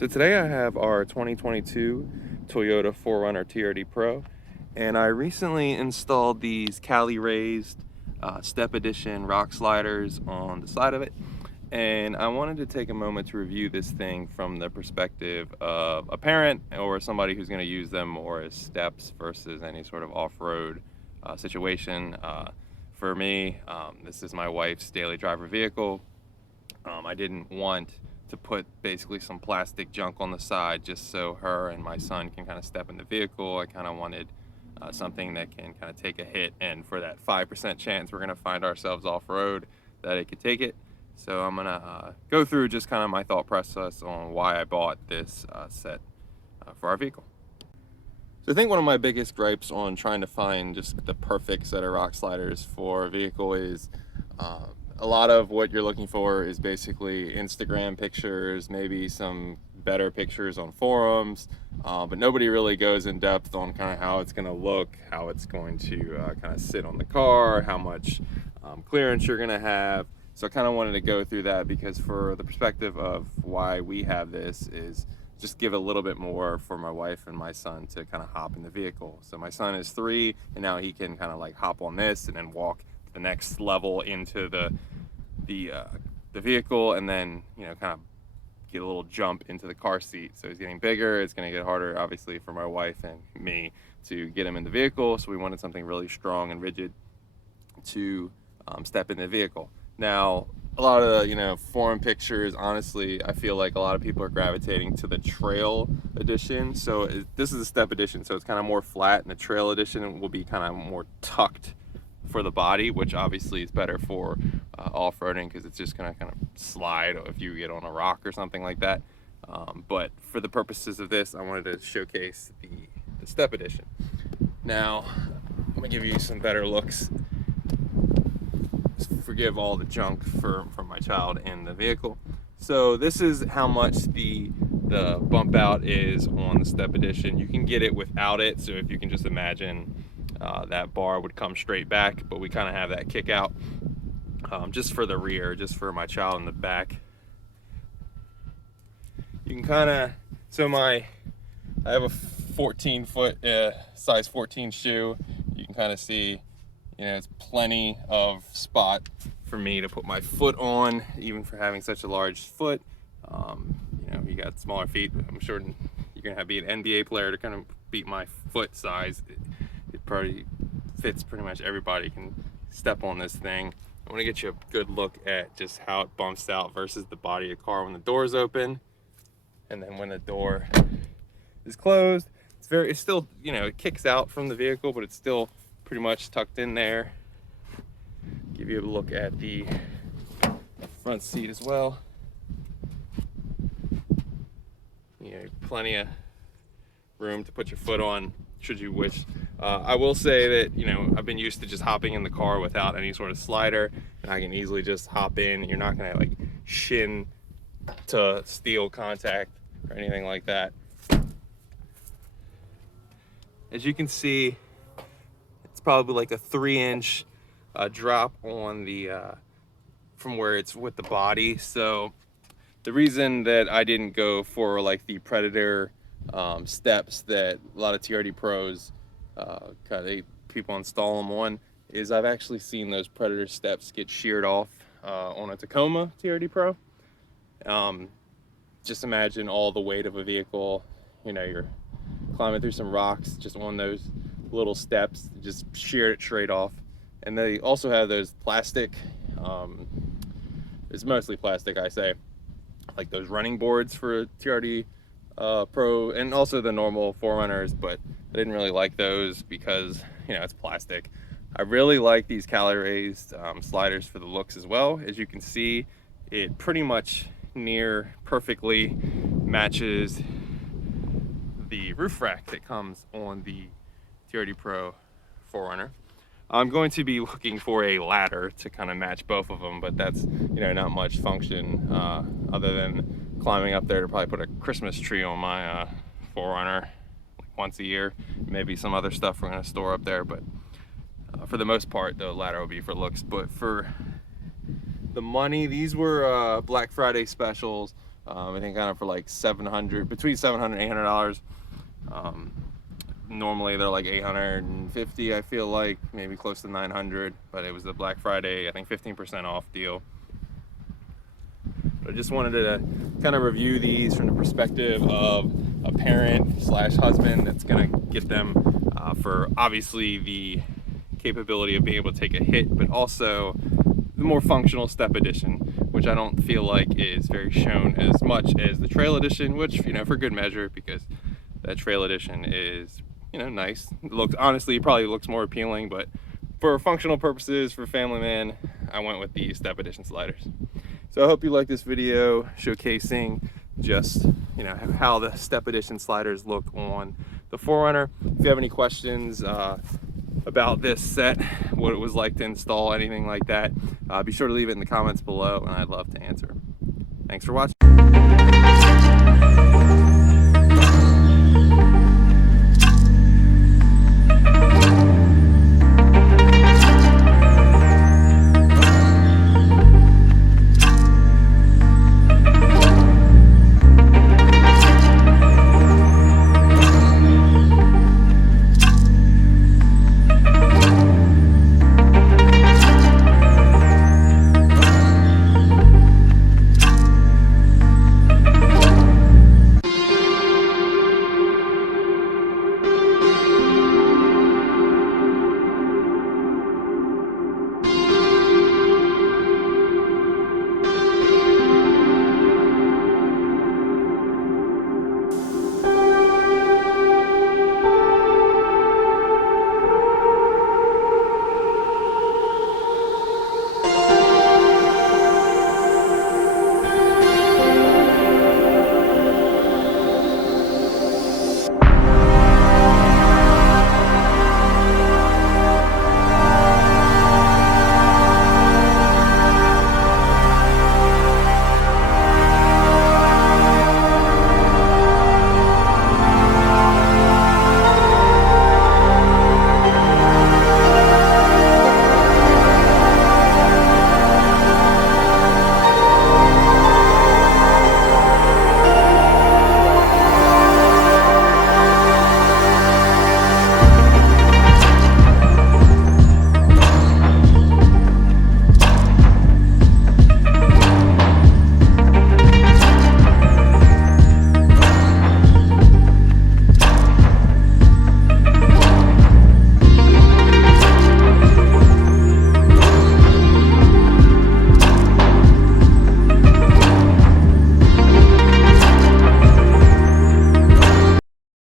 So today I have our 2022 Toyota 4Runner TRD Pro, and I recently installed these Cali raised step edition rock sliders on the side of it. And I wanted to take a moment to review this thing from the perspective of a parent or somebody who's going to use them more as steps versus any sort of off-road situation. For me, this is my wife's daily driver vehicle. I didn't want to put basically some plastic junk on the side just so her and my son can kind of step in the vehicle. I kind of wanted something that can kind of take a hit, and for that 5% chance we're going to find ourselves off-road, that it could take it. So I'm going to go through just kind of my thought process on why I bought this set for our vehicle. So I think one of my biggest gripes on trying to find just the perfect set of rock sliders for a vehicle is a lot of what you're looking for is basically Instagram pictures, maybe some better pictures on forums, but nobody really goes in depth on kind of how it's going to look, how it's going to kind of sit on the car, how much clearance you're going to have. So I kind of wanted to go through that because for the perspective of why we have this is just give a little bit more for my wife and my son to kind of hop in the vehicle. So my son is 3 and now he can kind of like hop on this and then walk the next level into the vehicle, and then kind of get a little jump into the car seat. So he's getting bigger. It's going to get harder obviously for my wife and me to get him in the vehicle, so we wanted something really strong and rigid to step in the vehicle. Now a lot of the forum pictures, honestly I feel like a lot of people are gravitating to the trail edition. So this is a step edition, so it's kind of more flat, and the trail edition will be kind of more tucked for the body, which obviously is better for off-roading because it's just gonna kind of slide if you get on a rock or something like that. But for the purposes of this, I wanted to showcase the step edition. Now I'm gonna give you some better looks. Forgive all the junk from my child in the vehicle. So this is how much the bump out is on the step edition. You can get it without it, so if you can just imagine that bar would come straight back, but we kind of have that kick out just for the rear, just for my child in the back. You can kind of, I have a 14-foot size 14 shoe. You can kind of see, it's plenty of spot for me to put my foot on, even for having such a large foot. You got smaller feet. I'm sure you're gonna have to be an NBA player to kind of beat my foot size. It probably fits pretty much everybody can step on this thing. I want to get you a good look at just how it bumps out versus the body of the car when the door is open, and then when the door is closed. It's still, it kicks out from the vehicle, but it's still pretty much tucked in there. Give you a look at the front seat as well. Plenty of room to put your foot on should you wish. I will say that I've been used to just hopping in the car without any sort of slider, and I can easily just hop in. You're not gonna like shin to steel contact or anything like that. As you can see, it's probably like a 3-inch drop on the from where it's with the body. So the reason that I didn't go for like the Predator steps that a lot of TRD pros people install them on is I've actually seen those Predator steps get sheared off on a Tacoma TRD Pro. Just imagine all the weight of a vehicle, you're climbing through some rocks just on those little steps, just sheared it straight off. And they also have those plastic, it's mostly plastic I say, like those running boards for TRD Pro, and also the normal 4Runners, but I didn't really like those because it's plastic. I really like these Cali raised sliders for the looks as well. As you can see, it pretty much near perfectly matches the roof rack that comes on the TRD Pro 4Runner. I'm going to be looking for a ladder to kind of match both of them, but that's not much function other than climbing up there to probably put a Christmas tree on my 4Runner once a year. Maybe some other stuff we're going to store up there, but for the most part the ladder will be for looks. But for the money, these were Black Friday specials I think kind of for like between $700 and $800. Normally they're like $850, I feel like, maybe close to $900, but it was the Black Friday, I think 15% off deal. But I just wanted to kind of review these from the perspective of a parent slash husband that's gonna get them for obviously the capability of being able to take a hit, but also the more functional step edition, which I don't feel like is very shown as much as the trail edition, which, you know, for good measure, because that trail edition is, you know, nice. It looks, honestly, it probably looks more appealing, but for functional purposes, for family man, I went with the step edition sliders. So I hope you like this video showcasing just, you know, how the step edition sliders look on the 4Runner. If you have any questions about this set, what it was like to install, anything like that, be sure to leave it in the comments below, and I'd love to answer. Thanks for watching.